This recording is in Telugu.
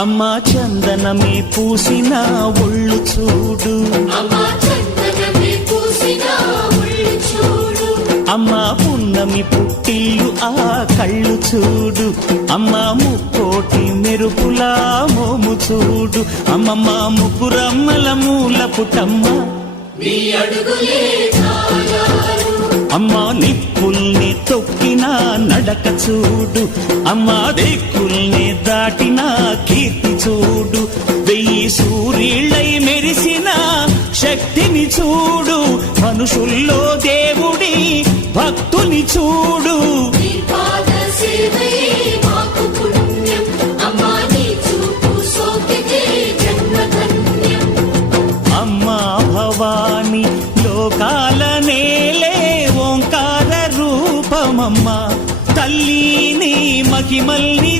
అమ్మా చందనమే పూసిన ఒళ్ళు చూడు, అమ్మా పున్నమి పుట్టిల్లు ఆ కళ్ళు చూడు, అమ్మా ముక్కోటి మెరుపులా మోము చూడు, అమ్మమ్మ ముగ్గురమ్మల మూల పుటమ్మ అమ్మా నిప్పుల్ని తొక్కిన నడక చూడు, అమ్మా దిక్కుల్ని దాటిన కీర్తి చూడు, 1000 సూర్యుళ్ళై మెరిసిన శక్తిని చూడు, మనుషుల్లో దేవుడి భక్తుని చూడు. అమ్మా భవాని లోకాల నేలే ఓంకార రూపమమ్మ, తల్లిని మహిమల్ని